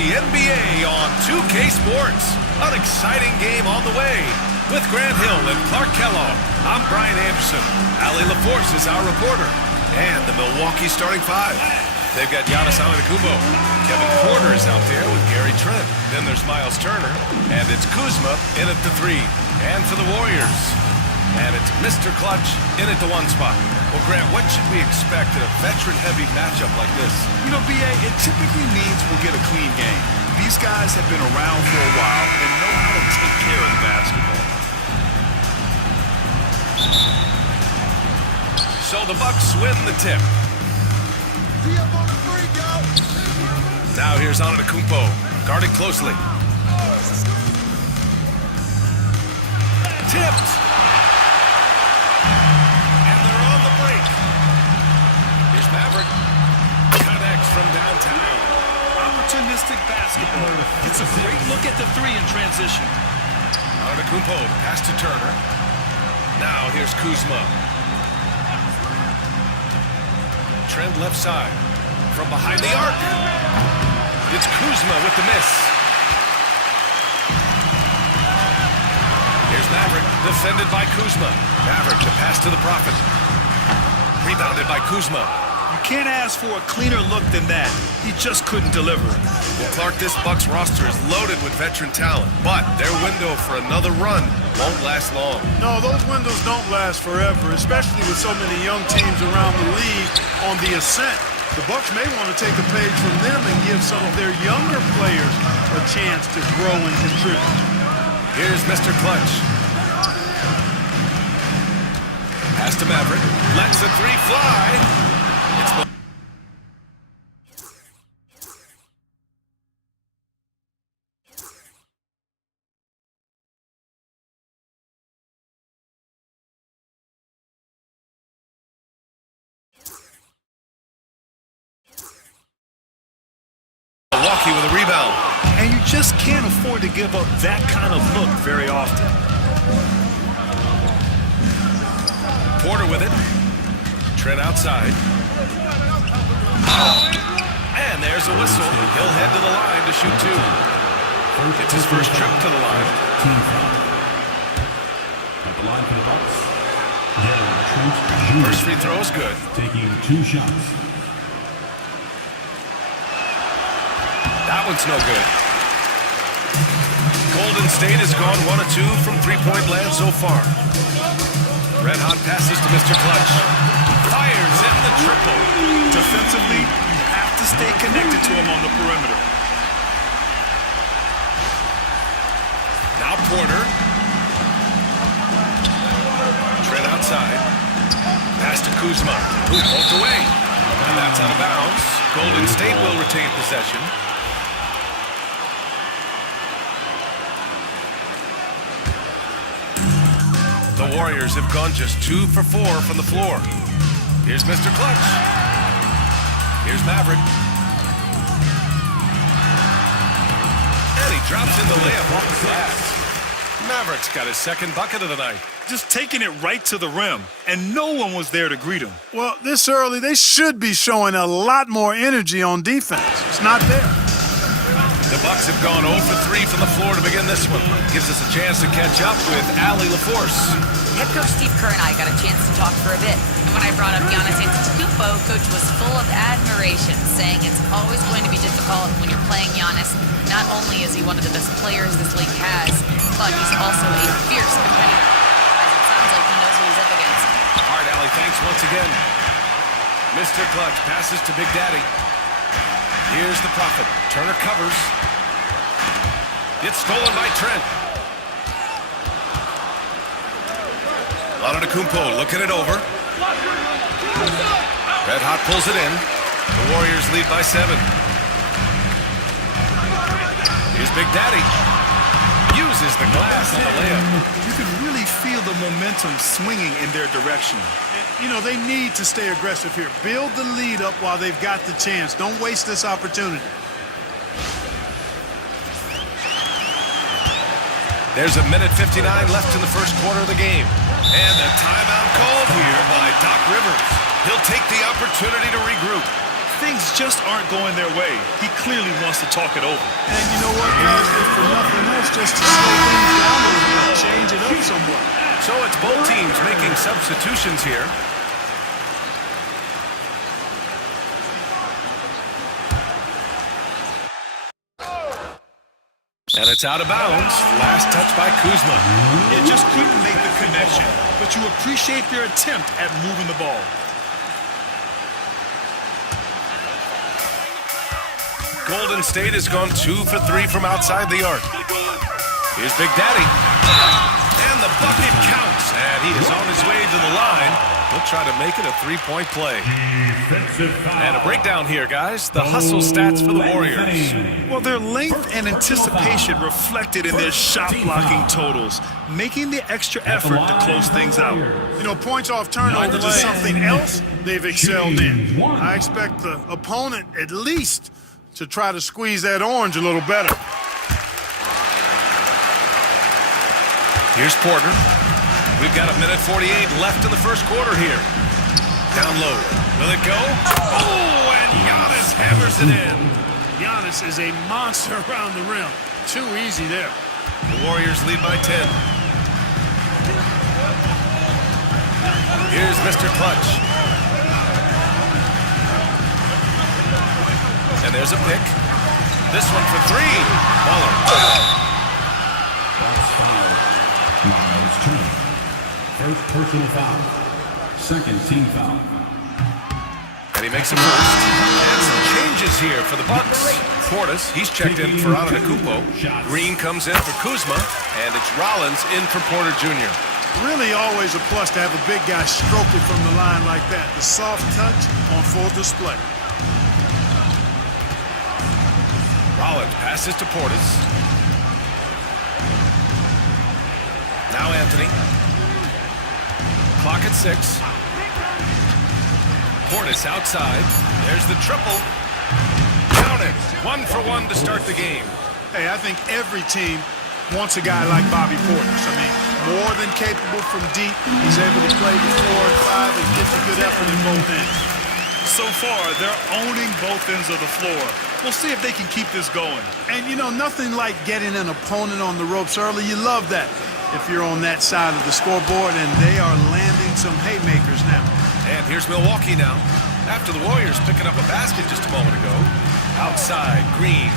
the NBA on 2K Sports. An exciting game on the way. With Grant Hill and Clark Kellogg, I'm Brian Anderson. Allie LaForce is our reporter. And the Milwaukee starting five. They've got Giannis Antetokounmpo. Kevin Porter is out there with Gary Trent. Then there's Miles Turner. And it's Kuzma in at the three. And for the Warriors. And it's Mr. Clutch in at the one spot. Well, Grant, what should we expect in a veteran-heavy matchup like this? You know, B.A., it typically means we'll get a clean game. These guys have been around for a while and know how to take care of the basketball. So the Bucks win the tip. Now here's Antetokounmpo, guarding closely. Tipped. Maverick connects from downtown. Opportunistic basketball. It's a great look at the three in transition. Antetokounmpo, pass to Turner. Now here's Kuzma. Trent left side. From behind the arc. It's Kuzma with the miss. Here's Maverick, defended by Kuzma. Maverick, the pass to the Prophet. Rebounded by Kuzma. You can't ask for a cleaner look than that. He just couldn't deliver. Well, Clark, this Bucks roster is loaded with veteran talent, but their window for another run won't last long. No, those windows don't last forever, especially with so many young teams around the league on the ascent. The Bucks may want to take a page from them and give some of their younger players a chance to grow and contribute. Here's Mr. Clutch. Pass to Maverick. Lets the three fly. Milwaukee with a rebound. And you just can't afford to give up that kind of look very often. Porter with it. Trent outside. And there's a whistle. He'll head to the line to shoot two. It's his first trip to the line. At the line for the Bucks, Trent Jr. First free throw is good. Taking 2 shots. That one's no good. Golden State has gone 1 of 2 from three-point land so far. Red hot passes to Mr. Clutch. Fires in the triple. Defensively, you have to stay connected to him on the perimeter. Now Porter. Trent outside. Pass to Kuzma. Who poked away. And that's out of bounds. Golden State will retain possession. The Warriors have gone just 2 for 4 from the floor. Here's Mr. Clutch. Here's Maverick. And he drops in the layup off the glass. Maverick's got his second bucket of the night. Just taking it right to the rim, and no one was there to greet him. Well, this early, they should be showing a lot more energy on defense. It's not there. The Bucks have gone 0 for 3 from the floor to begin this one. Gives us a chance to catch up with Allie LaForce. Head coach Steve Kerr and I got a chance to talk for a bit. And when I brought up Giannis Antetokounmpo, coach was full of admiration, saying it's always going to be difficult when you're playing Giannis. Not only is he one of the best players this league has, but he's also a fierce competitor. As it sounds like he knows what he's up against. All right, Allie, thanks once again. Mr. Clutch passes to Big Daddy. Here's the Prophet. Turner covers. It's stolen by Trent. Antetokounmpo looking it over. Red Hot pulls it in. The Warriors lead by 7. Here's Big Daddy. Uses the glass on the layup. You can really feel the momentum swinging in their direction. You know, they need to stay aggressive here. Build the lead up while they've got the chance. Don't waste this opportunity. There's a minute 59 left in the first quarter of the game. And a timeout called here by Doc Rivers. He'll take the opportunity to regroup. things just aren't going their way, he clearly wants to talk it over. And you know what, guys? If for nothing else, just to slow things down a little bit, change it up somewhat. So it's both teams making substitutions here. And it's out of bounds. Last touch by Kuzma. You just couldn't make the connection, but you appreciate their attempt at moving the ball. Golden State has gone 2 for 3 from outside the arc. Here's Big Daddy. And the bucket counts. And he is on his way to the line. He'll try to make it a three-point play. And a breakdown here, guys. The hustle stats for the Warriors. Well, their length and anticipation reflected in their shot blocking totals, making the extra effort to close things out. You know, points off turnovers is something else they've excelled in. I expect the opponent at least to try to squeeze that orange a little better. Here's Porter. We've got 1:48 left in the first quarter here. Down low. Will it go? Oh, and Giannis hammers it in. Giannis is a monster around the rim. Too easy there. The Warriors lead by 10. Here's Mr. Clutch. And there's a pick. This one for three. Baller. That's foul. Miles Turner. First personal foul. Second team foul. And he makes a first. And some changes here for the Bucks. Portis, he's checked in for Antetokounmpo. Green comes in for Kuzma. And it's Rollins in for Porter Jr. Really always a plus to have a big guy stroke it from the line like that. The soft touch on full display. Rollins passes to Portis. Now Anthony. Clock at 6. Portis outside. There's the triple. Count it. 1 for 1 to start the game. Hey, I think every team wants a guy like Bobby Portis. I mean, more than capable from deep. He's able to play the 4 and 5 and gives a good effort in both ends. So far, they're owning both ends of the floor. We'll see if they can keep this going. And, you know, nothing like getting an opponent on the ropes early. You love that if you're on that side of the scoreboard, and they are landing some haymakers now. And here's Milwaukee now. After the Warriors picking up a basket just a moment ago. Outside, Green.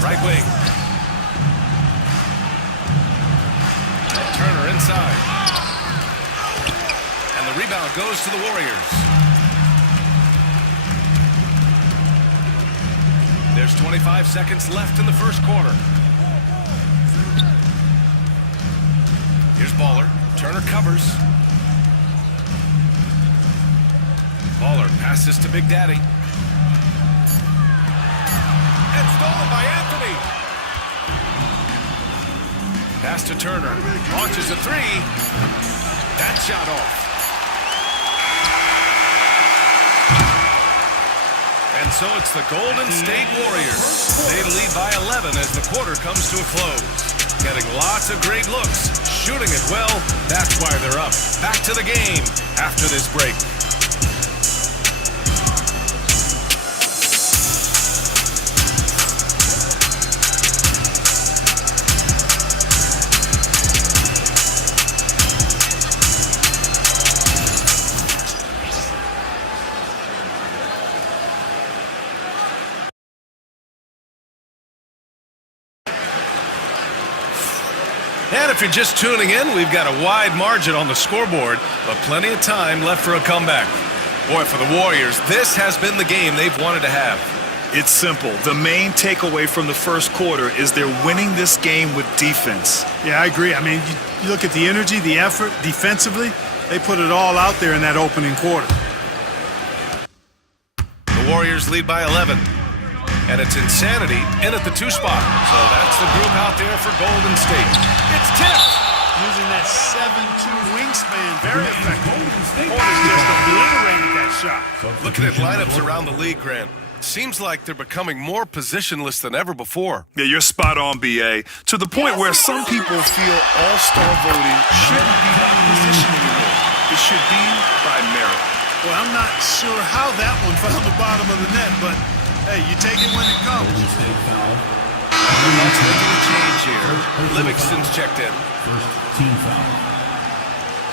Right wing. Turner inside. And the rebound goes to the Warriors. There's 25 seconds left in the first quarter. Here's Baller. Turner covers. Baller passes to Big Daddy. And stolen by Anthony. Pass to Turner. Launches a three. That shot off. And so it's the Golden State Warriors. They lead by 11 as the quarter comes to a close. Getting lots of great looks. Shooting it well. That's why they're up. Back to the game after this break. And if you're just tuning in, we've got a wide margin on the scoreboard, but plenty of time left for a comeback. Boy, for the Warriors, this has been the game they've wanted to have. It's simple. The main takeaway from the first quarter is they're winning this game with defense. Yeah, I agree. I mean, you look at the energy, the effort, defensively, they put it all out there in that opening quarter. The Warriors lead by 11. And it's Insanity in at the 2 spot. So that's the group out there for Golden State. It's tipped. Using that 7'2" wingspan, very effective. Portis just obliterated that shot. Looking at lineups around the league, Grant, seems like they're becoming more positionless than ever before. Yeah, you're spot on, B.A. To the point where some people feel all-star voting shouldn't be about position anymore. It should be by merit. Well, I'm not sure how that one found the bottom of the net, but hey, you take it when it comes. Golden State foul. The Bucks making a change here. Livingston's checked in. First team foul.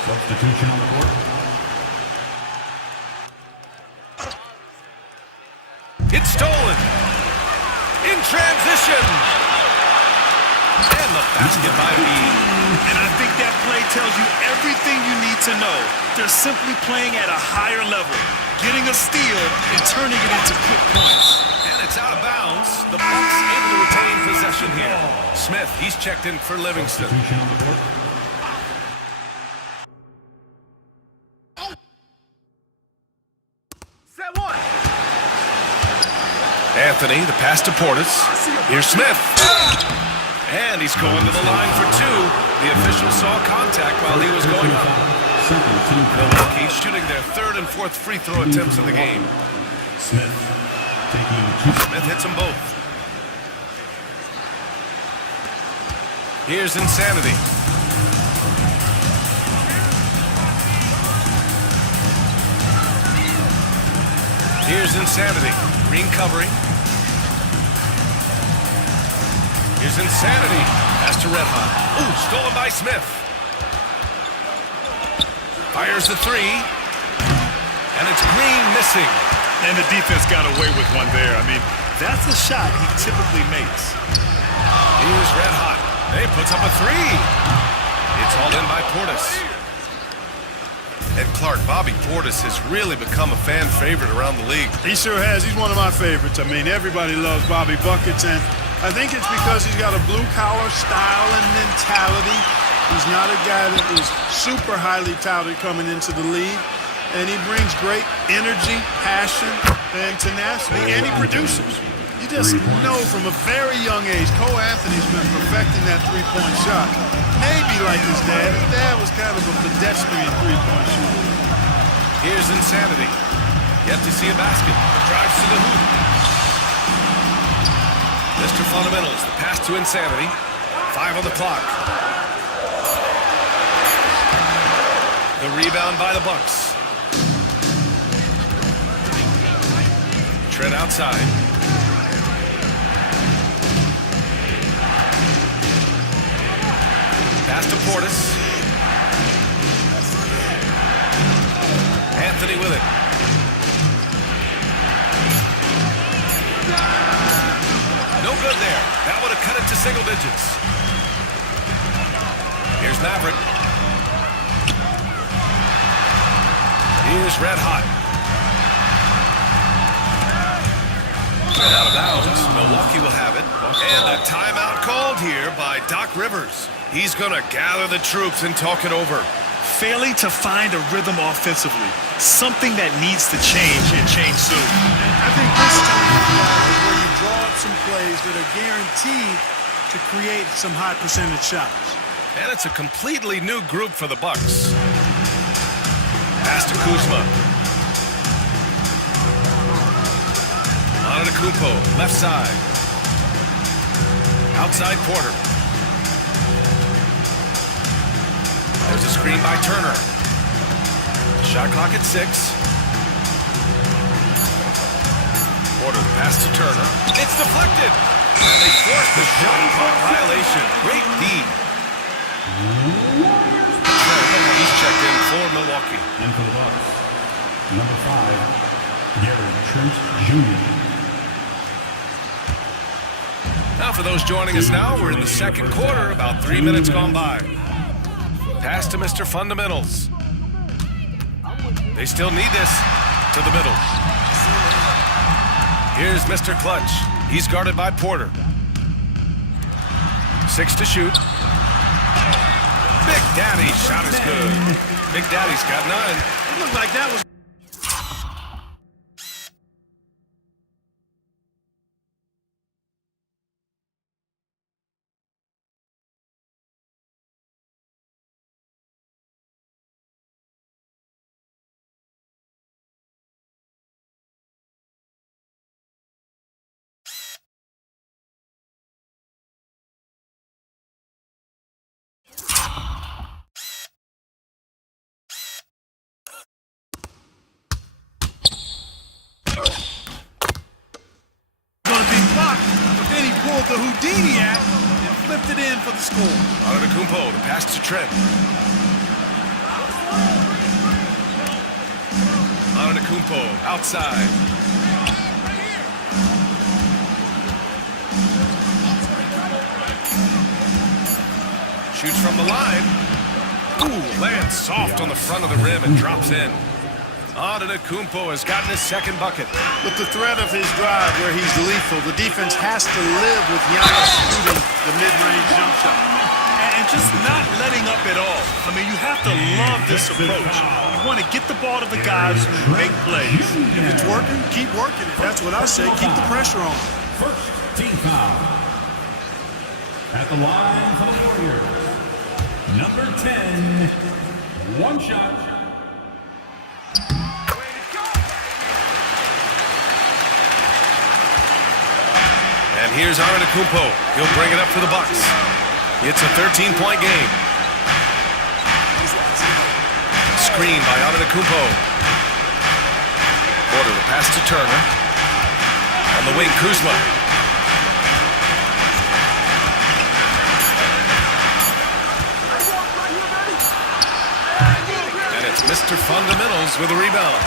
Substitution on the court. It's stolen. In transition. And the basket by Bede. And I think that play tells you everything you need to know. They're simply playing at a higher level, getting a steal and turning it into quick points. And it's out of bounds. The Bucks able to retain possession here. Smith, he's checked in for Livingston. Substitution on the court. Anthony, the pass to Portis. Here's Smith. And he's going to the line for two. The official saw contact while he was going up. Second team foul. Milwaukee shooting their third and fourth free throw attempts of the game. Smith taking two. Smith hits them both. Here's Insanity. Here's Insanity. Green covering. Here's Insanity. Pass to Red Hot. Ooh, stolen by Smith. Fires the three. And it's Green missing. And the defense got away with one there. I mean, that's a shot he typically makes. Here's Red Hot. He puts up a three. It's all in by Portis. And Clark, Bobby Portis has really become a fan favorite around the league. He sure has. He's one of my favorites. I mean, everybody loves Bobby Buckets, and I think it's because he's got a blue-collar style and mentality. He's not a guy that was super highly touted coming into the league, and he brings great energy, passion, and tenacity, and he produces. You just know from a very young age, Cole Anthony's been perfecting that three-point shot. Maybe like his dad. His dad was kind of a pedestrian three-point shooter. Here's Insanity. Yet to see a basket. Drives to the hoop. Mr. Fundamentals, the pass to Insanity. 5 on the clock. The rebound by the Bucks. Trent outside. Pass to Portis. Anthony with it. No good there. That would have cut it to single digits. Here's Maverick. Here's Red Hot. And out of bounds. Milwaukee will have it. And a timeout called here by Doc Rivers. He's going to gather the troops and talk it over. Failing to find a rhythm offensively, something that needs to change and change soon. I think this time is where you draw up some plays that are guaranteed to create some high percentage shots. And it's a completely new group for the Bucks. Pass to Kuzma. Antetokounmpo, left side. Outside Porter. There's a screen by Turner. Shot clock at 6. Porter, pass to Turner. It's deflected. And they force the shot clock violation. Great D. He's checked in for Milwaukee. And for the Bucks, number 5, Gary Trent Jr. Now for those joining us now, we're in the second quarter, about 3 minutes gone by. Pass to Mr. Fundamentals. They still need this to the middle. Here's Mr. Clutch. He's guarded by Porter. 6 to shoot. Big Daddy's shot is good. Big Daddy's got 9. It looked like that was Houdini act and flipped it in for the score. Antetokounmpo, the pass to Trent. Antetokounmpo, outside. Shoots from the line. Ooh, lands soft on the front of the rim and drops in. Antetokounmpo has gotten his second bucket. With the threat of his drive where he's lethal, the defense has to live with Giannis shooting the mid-range jump shot. And just not letting up at all. I mean, you have to love this approach. You want to get the ball to the guys who make plays. If it's working, keep working it. That's what I say. Keep the pressure on. First team foul. At the line for the Warriors. Number 10. One shot. And here's Antetokounmpo. He'll bring it up for the Bucks. It's a 13-point game. Screen by Antetokounmpo. Porter the pass to Turner. On the wing, Kuzma. And it's Mr. Fundamentals with a rebound.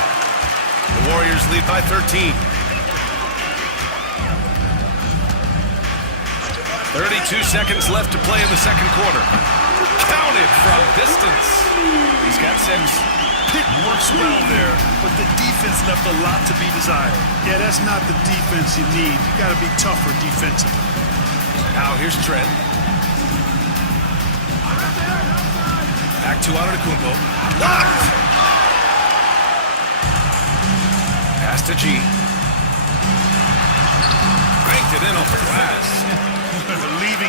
The Warriors lead by 13. 32 seconds left to play in the second quarter. Counted from distance. He's got 6. Pick works well there, but the defense left a lot to be desired. Yeah, that's not the defense you need. You got to be tougher defensively. Now here's Trent. Back to Antetokounmpo. Blocked! Pass to G. Cranked it in off the glass. Leaving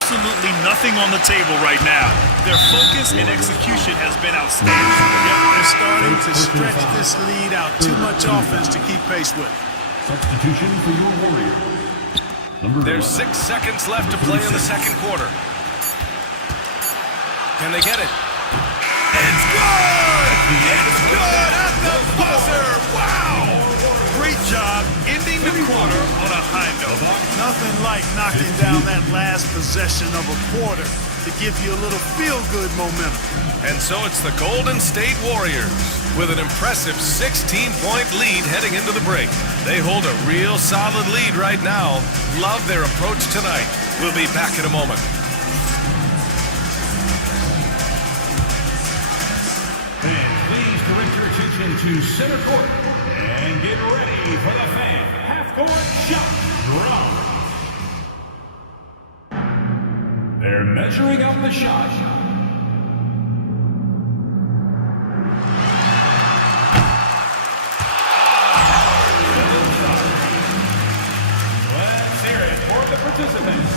absolutely nothing on the table right now. Their focus and execution has been outstanding. Yep, they're starting to stretch this lead out. Too much offense to keep pace with. Substitution for your Warriors. There's 6 seconds left to play in the second quarter. Can they get it? It's good! It's good at the buzzer! Wow! Great job ending the quarter on a high note. Nothing like knocking down that last possession of a quarter to give you a little feel-good momentum. And so it's the Golden State Warriors with an impressive 16-point lead heading into the break. They hold a real solid lead right now. Love their approach tonight. We'll be back in a moment. Fans, please direct your attention to center court and get ready for the fan half-court shot drop. They're measuring up the shot. Let's hear it for the participants.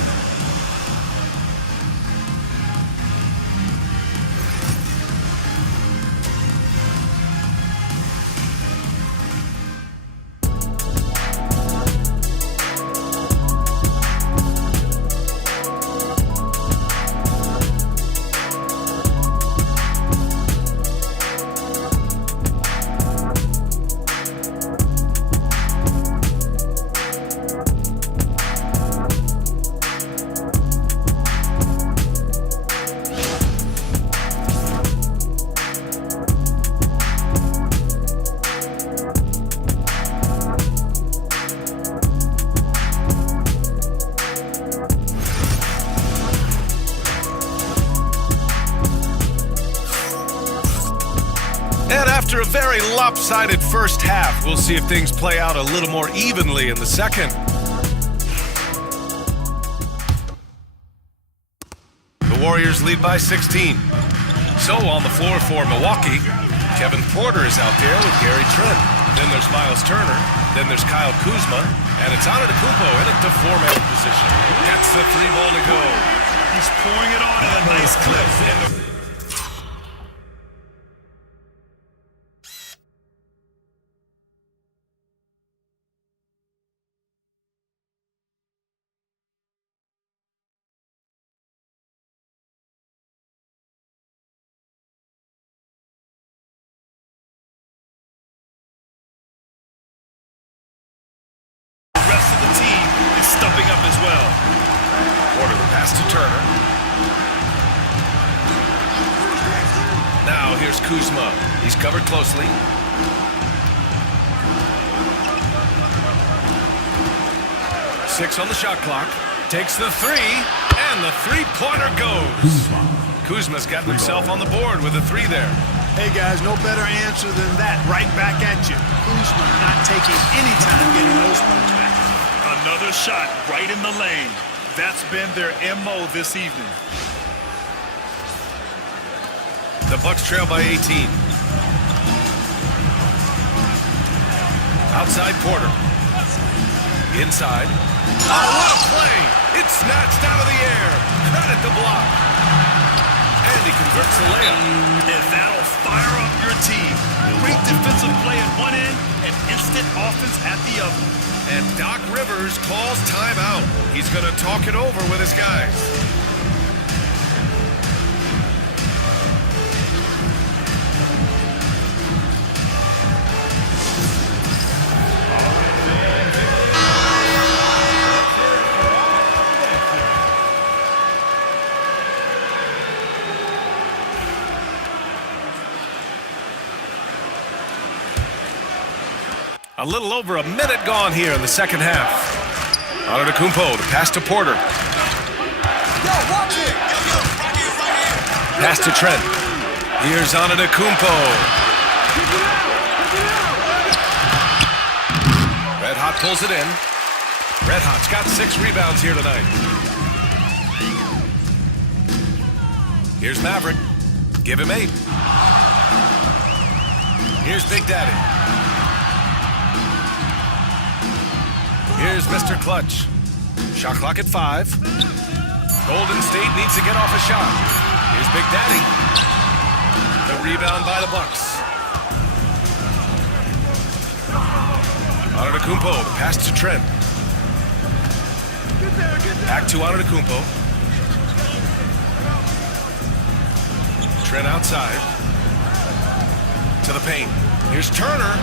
And after a very lopsided first half, we'll see if things play out a little more evenly in the second. The Warriors lead by 16. So on the floor for Milwaukee, Kevin Porter is out there with Gary Trent. Then there's Miles Turner. Then there's Kyle Kuzma. And it's Antetokounmpo in a four-man position. Gets the 3 ball to go. He's pouring it on at a nice clip. well. Porter, the pass to Turner. Now here's Kuzma. He's covered closely. Six on the shot clock. Takes the three, and the three-pointer goes. Kuzma's got himself on the board with a three there. Hey, guys, no better answer than that. Right back at you. Kuzma not taking any time getting those points back. Another shot right in the lane. That's been their MO this evening. The Bucks trail by 18. Outside Porter. Inside. Oh, what a play! It's snatched out of the air. Credit the block. And he converts the layup. And that'll fire up your team. Great defensive play at one end and instant offense at the other. And Doc Rivers calls timeout. He's going to talk it over with his guys. A little over a minute gone here in the second half. Antetokounmpo, the pass to Porter. Pass to Trent. Here's Antetokounmpo. Red Hot pulls it in. Red Hot's got 6 rebounds here tonight. Here's Maverick. Give him 8. Here's Big Daddy. Here's Mr. Clutch. Shot clock at 5. Golden State needs to get off a shot. Here's Big Daddy. The rebound by the Bucks. Antetokounmpo, the pass to Trent. Back to Antetokounmpo. Trent outside. To the paint. Here's Turner.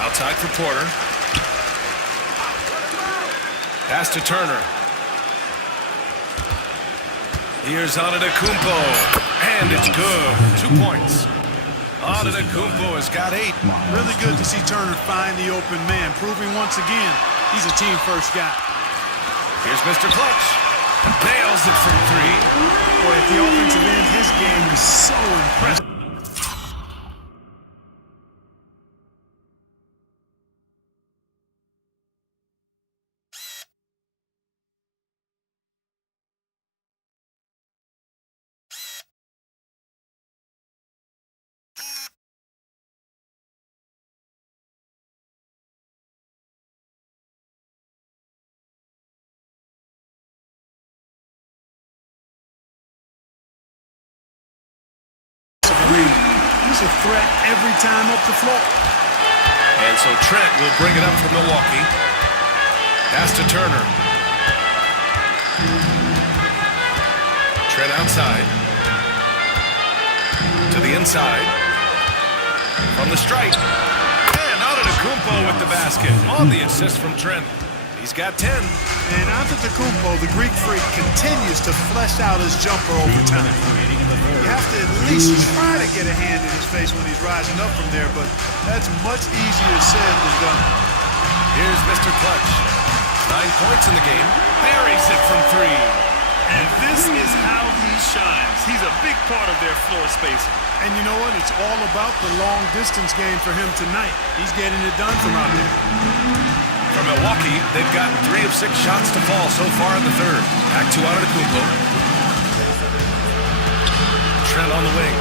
Outside for Porter. Pass to Turner. Here's Antetokounmpo. And it's good. 2 points. Antetokounmpo has got 8. Really good to see Turner find the open man, proving once again he's a team-first guy. Here's Mr. Clutch. Nails it from 3. Boy, at the offensive end, his game is so impressive. He's a threat every time up the floor. And so Trent will bring it up for Milwaukee. Pass to Turner. Trent outside. To the inside. From the stripe. And Antetokounmpo with the basket. On the assist from Trent. He's got 10. And Antetokounmpo, the Greek freak, continues to flesh out his jumper over time. You have to at least try to get a hand in his face when he's rising up from there, but that's much easier said than done. Here's Mr. Clutch. 9 points in the game. Buries it from 3. And this is how he shines. He's a big part of their floor spacing. And you know what? It's all about the long-distance game for him tonight. He's getting it done from out there. For Milwaukee, they've gotten 3 of 6 shots to fall so far in the third. Back to Antetokounmpo. Trent on the wing.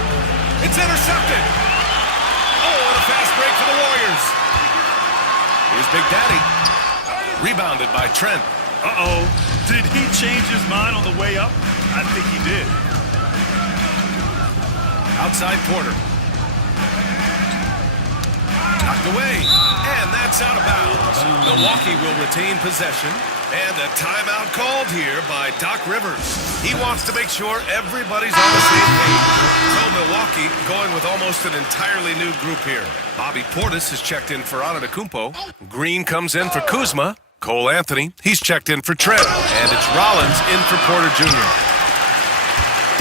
It's intercepted. Oh, what a fast break for the Warriors. Here's Big Daddy. Rebounded by Trent. Uh-oh. Did he change his mind on the way up? I think he did. Outside Porter. Knocked away. And that's out of bounds. Milwaukee will retain possession. And a timeout called here by Doc Rivers. He wants to make sure everybody's on the same page. So Milwaukee going with almost an entirely new group here. Bobby Portis has checked in for Antetokounmpo. Green comes in for Kuzma. Cole Anthony, he's checked in for Trent. And it's Rollins in for Porter Jr.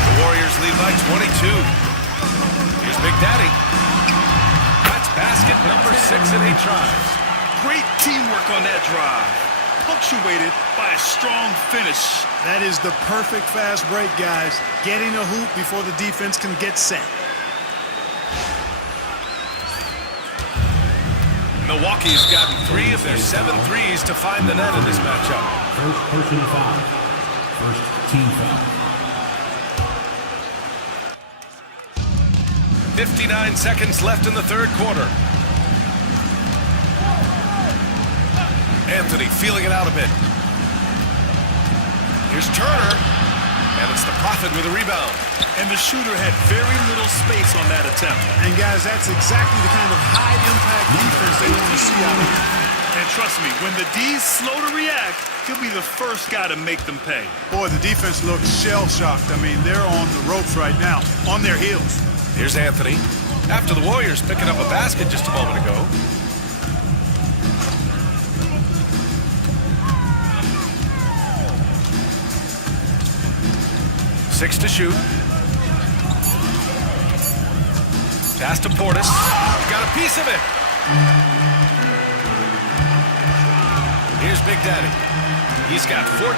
The Warriors lead by 22. Here's Big Daddy. That's basket number 6 in 8 tries. Great teamwork on that drive, punctuated by a strong finish. That is the perfect fast break, guys. Getting a hoop before the defense can get set. Milwaukee's gotten 3 of their 7 threes to find the net in this matchup. First personal foul. First team foul. 59 seconds left in the third quarter. Anthony feeling it out a bit. Here's Turner, and it's the Prophet with a rebound. And the shooter had very little space on that attempt. And guys, that's exactly the kind of high-impact defense they want to see out of here. And trust me, when the D's slow to react, he'll be the first guy to make them pay. Boy, the defense looks shell-shocked. I mean, they're on the ropes right now, on their heels. Here's Anthony. After the Warriors picking up a basket just a moment ago. 6 to shoot. Pass to Portis. Got a piece of it. Here's Big Daddy. He's got 14.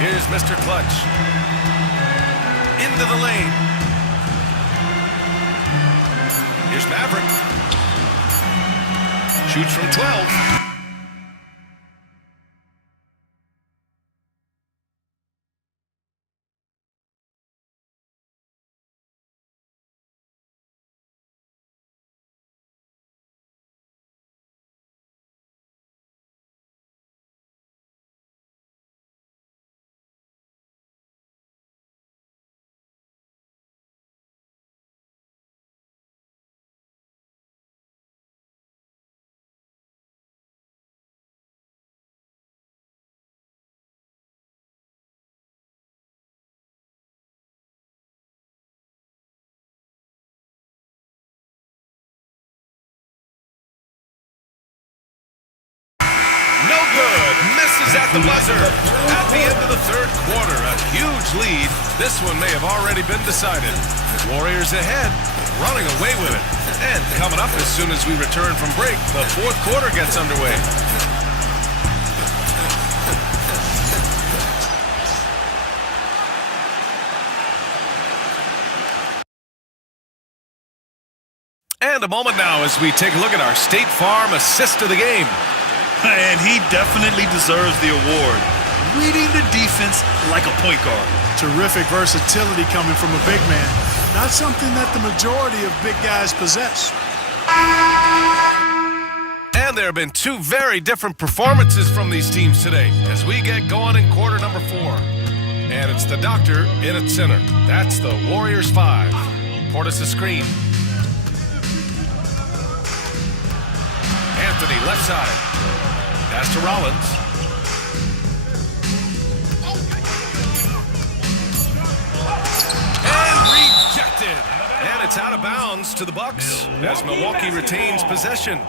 Here's Mr. Clutch. Into the lane. Here's Maverick. Shoots from 12. No good. Misses at the buzzer. At the end of the third quarter, a huge lead. This one may have already been decided. Warriors ahead, running away with it. And coming up as soon as we return from break, the fourth quarter gets underway. And a moment now as we take a look at our State Farm assist of the game. And he definitely deserves the award. Reading the defense like a point guard. Terrific versatility coming from a big man. Not something that the majority of big guys possess. And there have been 2 very different performances from these teams today as we get going in quarter number 4. And it's the Doctor in at center. That's the Warriors 5. Portis a screen. Anthony left side. Pass to Rollins. And rejected. And it's out of bounds to the Bucks as Milwaukee retains possession.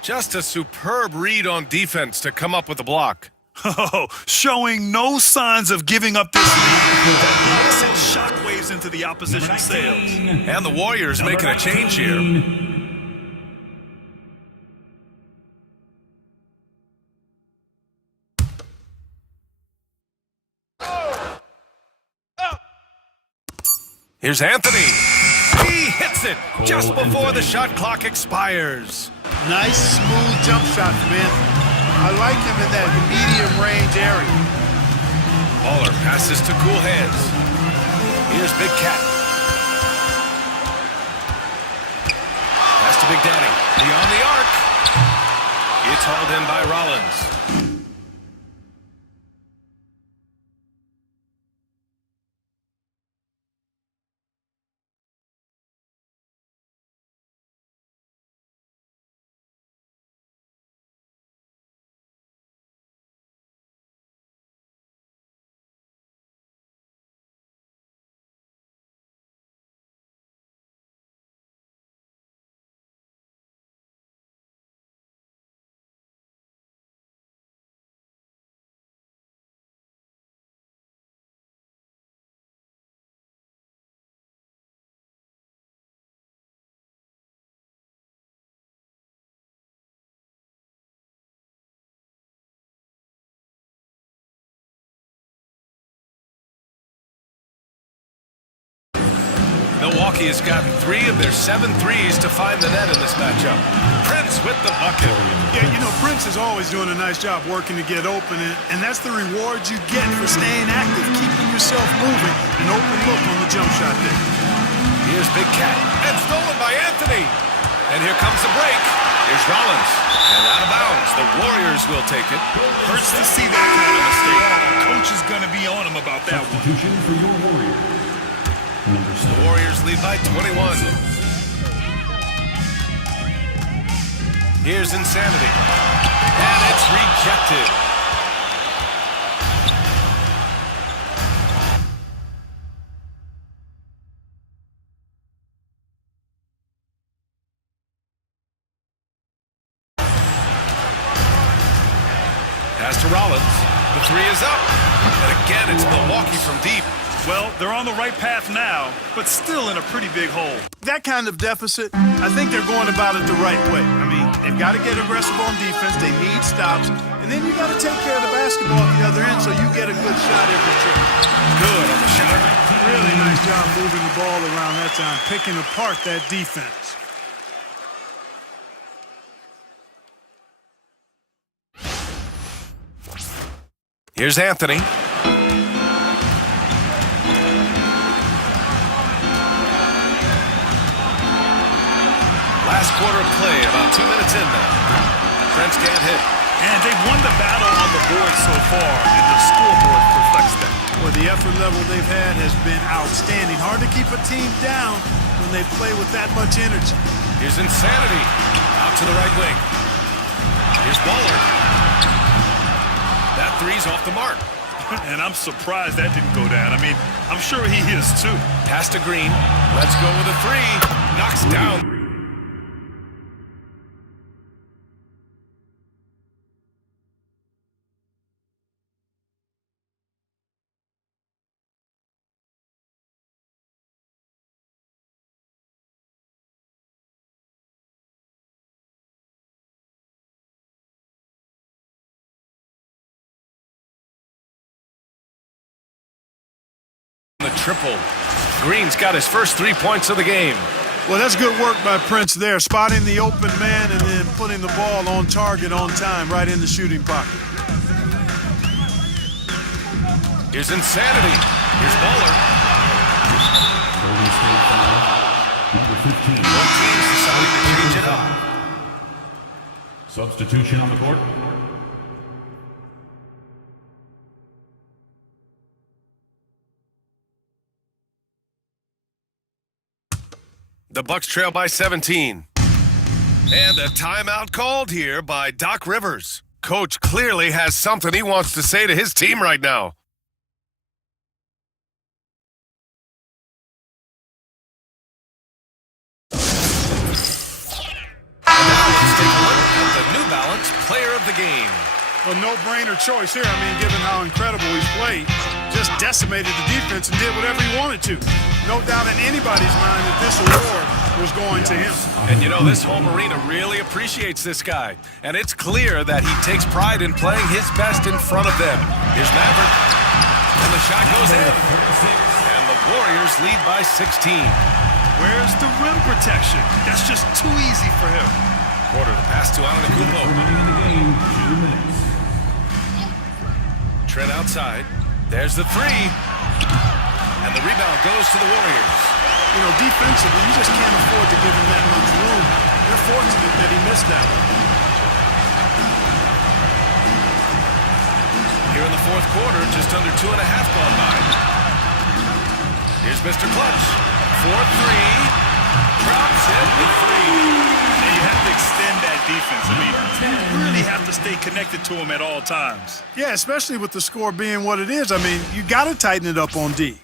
Just a superb read on defense to come up with the block. Oh, showing no signs of giving up this lead. That sent shockwaves into the opposition sails. And the Warriors making a change here. Here's Anthony. He hits it just before the shot clock expires. Nice, smooth jump shot from Anthony. I like him in that medium range area. Baller passes to cool hands. Here's Big Cat. Pass to Big Daddy. Beyond the arc. It's hauled in by Rollins. Milwaukee has gotten 3 of their 7 threes to find the net in this matchup. Prince with the bucket. Yeah, you know, Prince is always doing a nice job working to get open, and that's the reward you get for staying active, keeping yourself moving, an open look on the jump shot there. Here's Big Cat, and stolen by Anthony. And here comes the break. Here's Rollins, and out of bounds. The Warriors will take it. Hurts to see that kind of mistake. Coach is going to be on him about that one. Substitution for your Warriors. Number 7. The Warriors lead by 21. Here's Insanity. And it's rejected. Pass to Rollins. The 3 is up. And again, it's Milwaukee from deep. Well, they're on the right path now, but still in a pretty big hole. That kind of deficit, I think they're going about it the right way. I mean, they've got to get aggressive on defense. They need stops. And then you got to take care of the basketball at the other end so you get a good shot every trip. Good on the shot. Really nice job moving the ball around that time, picking apart that defense. Here's Anthony. Last quarter of play, about 2 minutes in now. Prince can't hit. And they've won the battle on the board so far, and the scoreboard reflects that. Well, the effort level they've had has been outstanding. Hard to keep a team down when they play with that much energy. Here's Insanity. Out to the right wing. Here's Baller. That 3's off the mark. And I'm surprised that didn't go down. I mean, I'm sure he is too. Pass to Green. Let's go with a 3. Knocks down. The triple. Green's got his first 3 points of the game. Well, that's good work by Prince there, spotting the open man and then putting the ball on target on time, right in the shooting pocket. Here's Insanity. Here's Baller. Number 15. Both teams deciding to change it up. Substitution on the court. The Bucks trail by 17. And a timeout called here by Doc Rivers. Coach clearly has something he wants to say to his team right now. And now let's take a look at the New Balance Player of the Game. A no-brainer choice here. I mean, given how incredible he's played, just decimated the defense and did whatever he wanted to. No doubt in anybody's mind that this award was going to him. And you know, this home arena really appreciates this guy. And it's clear that he takes pride in playing his best in front of them. Here's Maverick. And the shot goes in. And the Warriors lead by 16. Where's the rim protection? That's just too easy for him. Quarter the pass to Antetokounmpo. Remaining in the game, 2 minutes. Trent outside. There's the 3. And the rebound goes to the Warriors. You know, defensively, you just can't afford to give him that much room. They're fortunate that he missed that one. Here in the fourth quarter, just under 2.5 gone by. Here's Mr. Clutch. 4-3. Drops it with 3. And you have to extend that defense. I mean, you really have to stay connected to him at all times. Yeah, especially with the score being what it is. I mean, you got to tighten it up on D.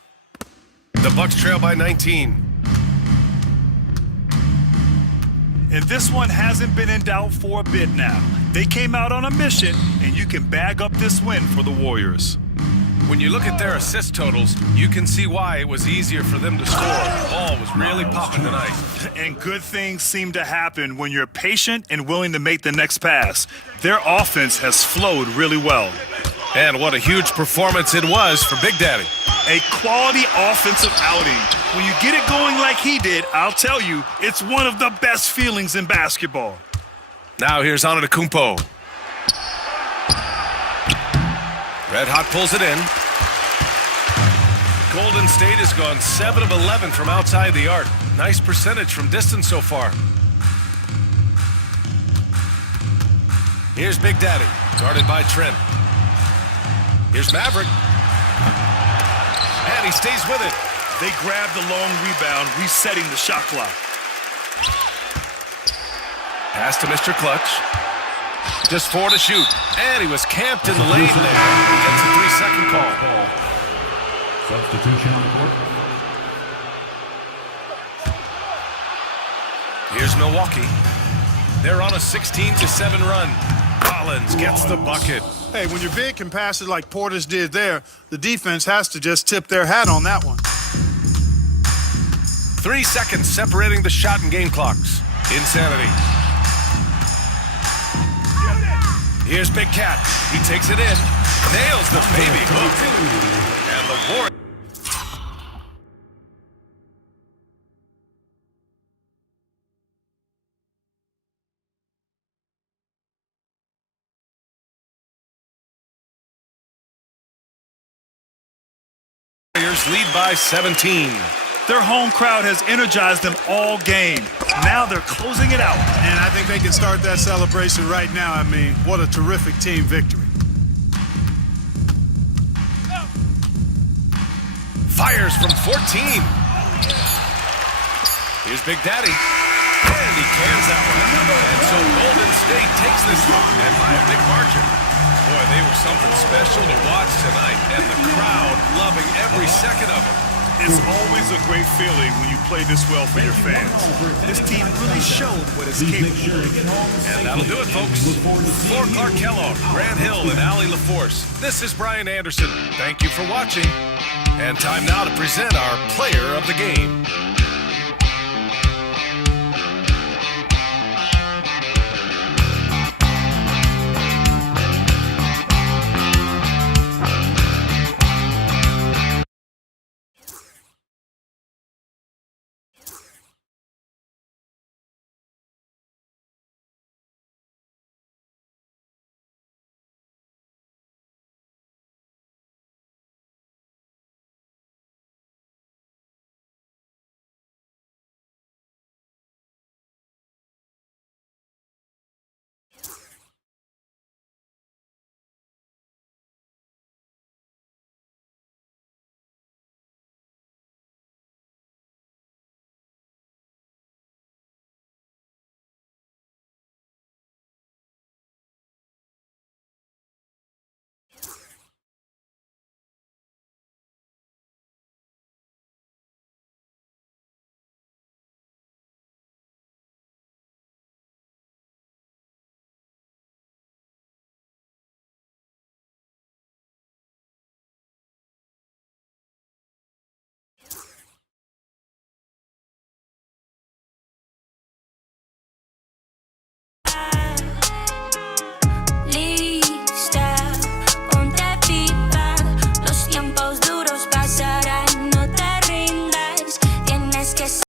The Bucks trail by 19. And this one hasn't been in doubt for a bit now. They came out on a mission, and you can bag up this win for the Warriors. When you look at their assist totals, you can see why it was easier for them to score. The ball was really popping tonight. And good things seem to happen when you're patient and willing to make the next pass. Their offense has flowed really well. And what a huge performance it was for Big Daddy. A quality offensive outing When you get it going like he did, I'll tell you, it's one of the best feelings in basketball. Now here's Antetokounmpo. Red Hot pulls it in. Golden State has gone 7 of 11 from outside the arc. Nice percentage from distance so far. Here's Big Daddy, guarded by Trent. Here's Maverick. And he stays with it. They grab the long rebound, resetting the shot clock. Pass to Mr. Clutch. Just 4 to shoot. And he was camped in the lane there. He gets a 3-second call. Substitution on the court. Here's Milwaukee. They're on a 16-7 run. Collins gets the bucket. Hey, when your big can pass it like Portis did there, the defense has to just tip their hat on that one. 3 seconds separating the shot and game clocks. Insanity. Here's Big Cat. He takes it in. Nails the baby hook. And the Warriors. Lead by 17. Their home crowd has energized them all game. Now they're closing it out. And I think they can start that celebration right now. I mean, what a terrific team victory. Fires from 14. Here's Big Daddy. And he cans that one. And so Golden State takes this one, and by a big margin. Boy, they were something special to watch tonight, and the crowd loving every second of it. It's always a great feeling when you play this well for your fans. This team really showed what it's capable of. And that'll do it, folks. For Clark Kellogg, Grant Hill, and Allie LaForce, this is Brian Anderson. Thank you for watching. And time now to present our player of the game.